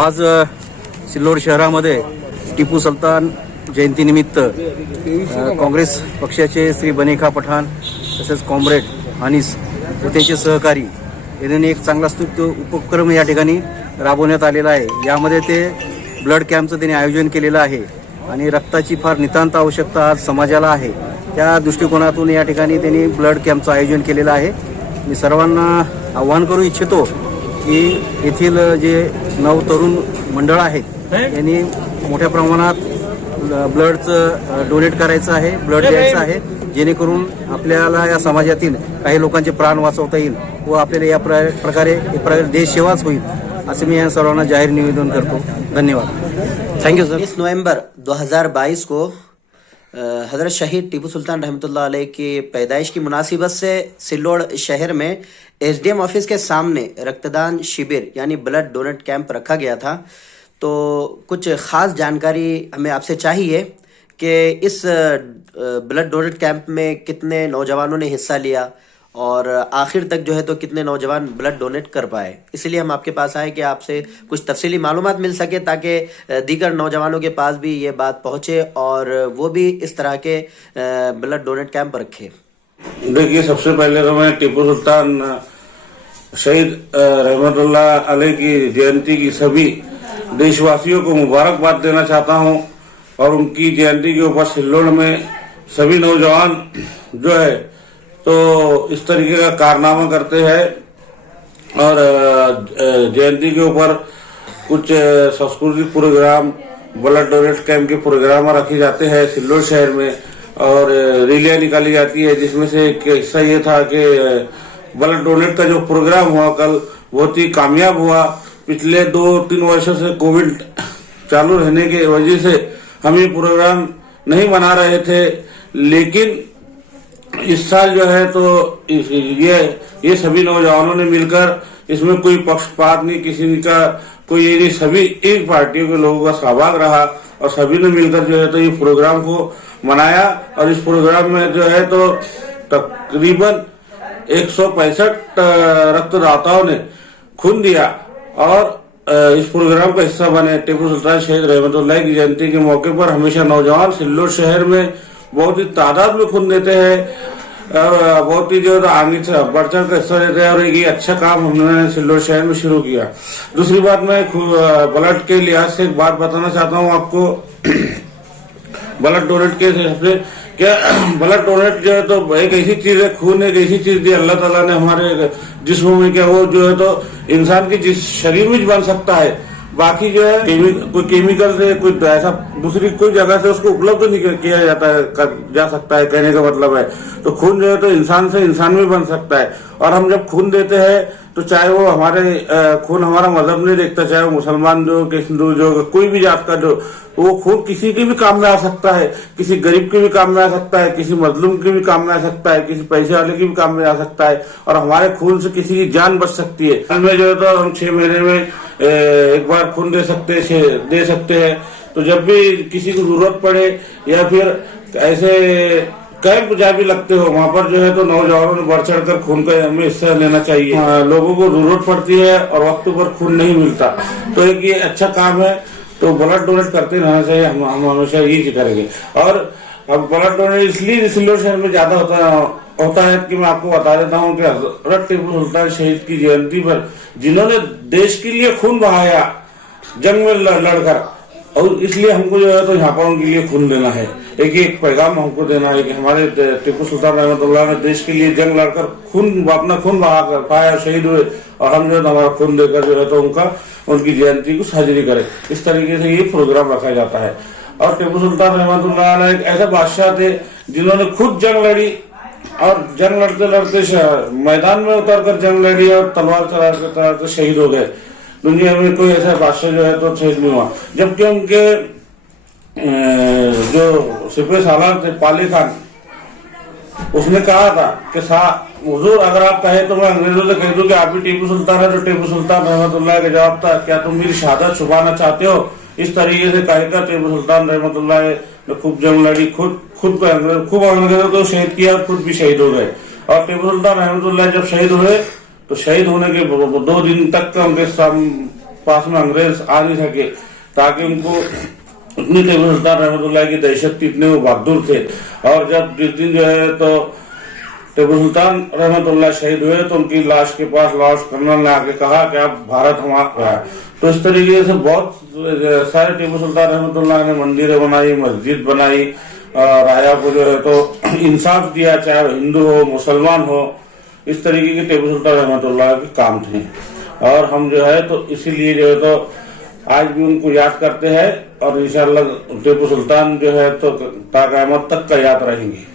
आज सिल्लोड शहरामध्ये टिपू सुलतान जयंतीनिमित्त काँग्रेस पक्षाचे श्री बनेखा पठाण तसेच कॉम्रेड अनीस व त्यांचे सहकारी यांनी एक चांगला स्तुत्य उपक्रम या ठिकाणी राबवण्यात आलेला आहे। यामध्ये ते ब्लड कॅम्पचं त्यांनी आयोजन केलेलं आहे आणि रक्ताची फार नितांत आवश्यकता आज समाजाला आहे। त्या दृष्टिकोनातून या ठिकाणी त्यांनी ब्लड कॅम्पचं आयोजन केलेलं आहे। मी सर्वांना आवाहन करू इच्छितो की येथील जे नवतरुण मंडळ आहेत यांनी मोठ्या प्रमाणात ब्लडचं डोनेट करायचं आहे, ब्लड द्यायचं आहे, जेणेकरून आपल्याला या समाजातील काही लोकांचे प्राण वाचवता येईल व आपल्याला या प्रकारे देश सेवाच होईल असे मी या सर्वांना जाहीर निवेदन करतो। धन्यवाद। Thank you sir. 19 नवंबर 2022 को हजरत शहीद टीपू सुल्तान रहमतुल्लाह अलैह की पैदाइश की मुनासिबत से सिल्लोड शहर में एसडीएम ऑफिस के सामने रक्तदान शिविर यानी ब्लड डोनेट कैंप रखा गया था। तो कुछ ख़ास जानकारी हमें आपसे चाहिए कि इस ब्लड डोनेट कैंप में कितने नौजवानों ने हिस्सा लिया और आखिर तक जो है तो कितने नौजवान ब्लड डोनेट कर पाए। इसलिए हम आपके पास आए कि आपसे कुछ तफसीली मालूमात मिल सके ताकि दीगर नौजवानों के पास भी ये बात पहुँचे और वो भी इस तरह के ब्लड डोनेट कैंप रखे। देखिए, सबसे पहले तो मैं टीपू सुल्तान शहीद रहमतुल्लाह अलैह की जयंती की सभी देशवासियों को मुबारकबाद देना चाहता हूं और उनकी जयंती के ऊपर सिल्लोड में सभी नौजवान जो है तो इस तरीके का कारनामा करते हैं और जयंती के ऊपर कुछ सांस्कृतिक प्रोग्राम, ब्लड डोनेट कैंप के प्रोग्राम रखे जाते हैं सिल्लोड शहर में और रैलियां निकाली जाती है, जिसमें से एक हिस्सा ये था कि ब्लड डोनेट का जो प्रोग्राम हुआ कल बहुत ही कामयाब हुआ। पिछले 2-3 वर्षों से कोविड चालू रहने की वजह से हम ये प्रोग्राम नहीं बना रहे थे, लेकिन इस साल जो है तो ये सभी नौजवानों ने मिलकर, इसमें कोई पक्षपात नहीं, किसी का कोई ये नहीं, सभी एक पार्टियों के लोगों का सहभाग रहा और सभी ने मिलकर जो है तो ये प्रोग्राम को मनाया और इस प्रोग्राम में जो है तो तकरीबन 165 रक्तदाताओं ने खून दिया और इस प्रोग्राम का हिस्सा बने। टीपू सुल्तान शहीद रहमतुल्लाह की जयंती के मौके पर हमेशा नौजवान सिल्लोड शहर में बहुत ही तादाद में खून देते हैं और बहुत ही जो आगे से बढ़ चढ़ कर हिस्सा लेते हैं और ये अच्छा काम हमने सिल्लोड शहर में शुरू किया। दूसरी बात, मैं ब्लड के लिहाज से एक बात बताना चाहता हूँ आपको। ब्लड डोनेट के हिसाब से क्या, ब्लड डोनेट जो है तो एक ऐसी चीज है, खून एक ऐसी चीज दी अल्लाह ताला ने हमारे जिस्म में, क्या वो जो है तो इंसान के जिस शरीर में बन सकता है। बाकी जो है कोई केमिकल से कोई ऐसा दूसरी कोई जगह से उसको उपलब्ध नहीं किया जा सकता है, कहने का मतलब है। तो खून जो है तो इंसान से इंसान में बन सकता है और हम जब खून देते हैं तो चाहे वो हमारे खून हमारा मजहब नहीं देखता, चाहे वो मुसलमान जो कि हिंदू जो कोई भी जात का जो, वो खून किसी के भी काम में आ सकता है, किसी गरीब के भी काम में आ सकता है, किसी मजलूम के भी काम में आ सकता है, किसी पैसे वाले के भी काम में आ सकता है और हमारे खून से किसी की जान बच सकती है। हमें जो है तो हम 6 महीने में एक बार खून दे सकते हैं। तो जब भी किसी को जरूरत पड़े या फिर ऐसे कैंप जहाँ भी लगते हो वहां पर जो है तो नौजवानों ने बढ़ चढ़ कर खून का हमें हिस्सा लेना चाहिए। लोगों को जरूरत पड़ती है और वक्त पर खून नहीं मिलता, तो एक ये अच्छा काम है, तो ब्लड डोनेट करते रहना चाहिए। हम हमेशा यही करेंगे। और अब ब्लड डोनेट इसलिए सिल्लोड शहर में ज्यादा होता है कि मैं आपको बता देता हूँ कि हजरत टीपू सुल्तान शहीद की जयंती पर जिन्होंने देश के लिए खून बहाया जंग में लड़कर, और इसलिए हमको जो है तो यहाँ पर उनके लिए खून देना है। एक पैगाम हमको देना है कि हमारे टीपू सुल्तान रहमतुल्लाह ने देश के लिए जंग लड़कर अपना खून बहा कर पाया, शहीद हुए और हम जो है हमारा खून देकर जो है तो उनकी जयंती को हाजिरी करें। इस तरीके से ये प्रोग्राम रखा जाता है। और टीपू सुल्तान रहमतुल्लाह एक ऐसे बादशाह थे जिन्होंने खुद जंग लड़ी और जंग लड़ते लड़ते मैदान में उतर कर जंग लड़ी और तलवार चलाते शहीद हो गए। दुनिया में कोई ऐसा बादशाह जो है तो शहीद नहीं हुआ। जबकि उनके जो सिपह सालार थे पाली खान, उसने कहा था कि हुजूर अगर आप कहे तो मैं अंग्रेजों से कह दूं कि आप भी टीपू सुल्तान है। तो टीपू सुल्तान रहमतुल्लाह का जवाब था, क्या तुम मेरी शहादत छुपाना चाहते हो? इस तरीके से कहकर टीपू सुल्तान रहमतुल्लाह ने खूब जंग लड़ी, खूब अंग्रेजों को शहीद किया और खुद भी शहीद हो गए। और टीपू सुल्तान रहमतुल्लाह जब शहीद हुए तो शहीद होने के 2 दिन तक उनके पास में अंग्रेज आ नहीं सके, ताकि उनको इतनी टीपू सुल्तान रहमतुल्लाह की दहशत थी, इतने वो बहादुर थे। और जब जिस दिन जो है तो टीपू सुल्तान रहमतुल्लाह शहीद हुए तो उनकी लाश के पास लॉर्ड कर्नल ने आके कहा कि अब भारत हमारा है। तो इस तरीके से बहुत सारे टीपू सुल्तान रहमतुल्लाह ने मंदिरें बनाई, मस्जिद बनाई, राजा को जो है तो इंसाफ दिया, चाहे हिंदू हो मुसलमान हो। इस तरीके के टीपू सुल्तान रहमतुल्लाह के काम थे। और हम जो है तो इसीलिए जो है तो आज भी उनको याद करते हैं और इंशाअल्लाह टीपू सुल्तान जो है तो ता क़यामत तक का याद रहेंगे।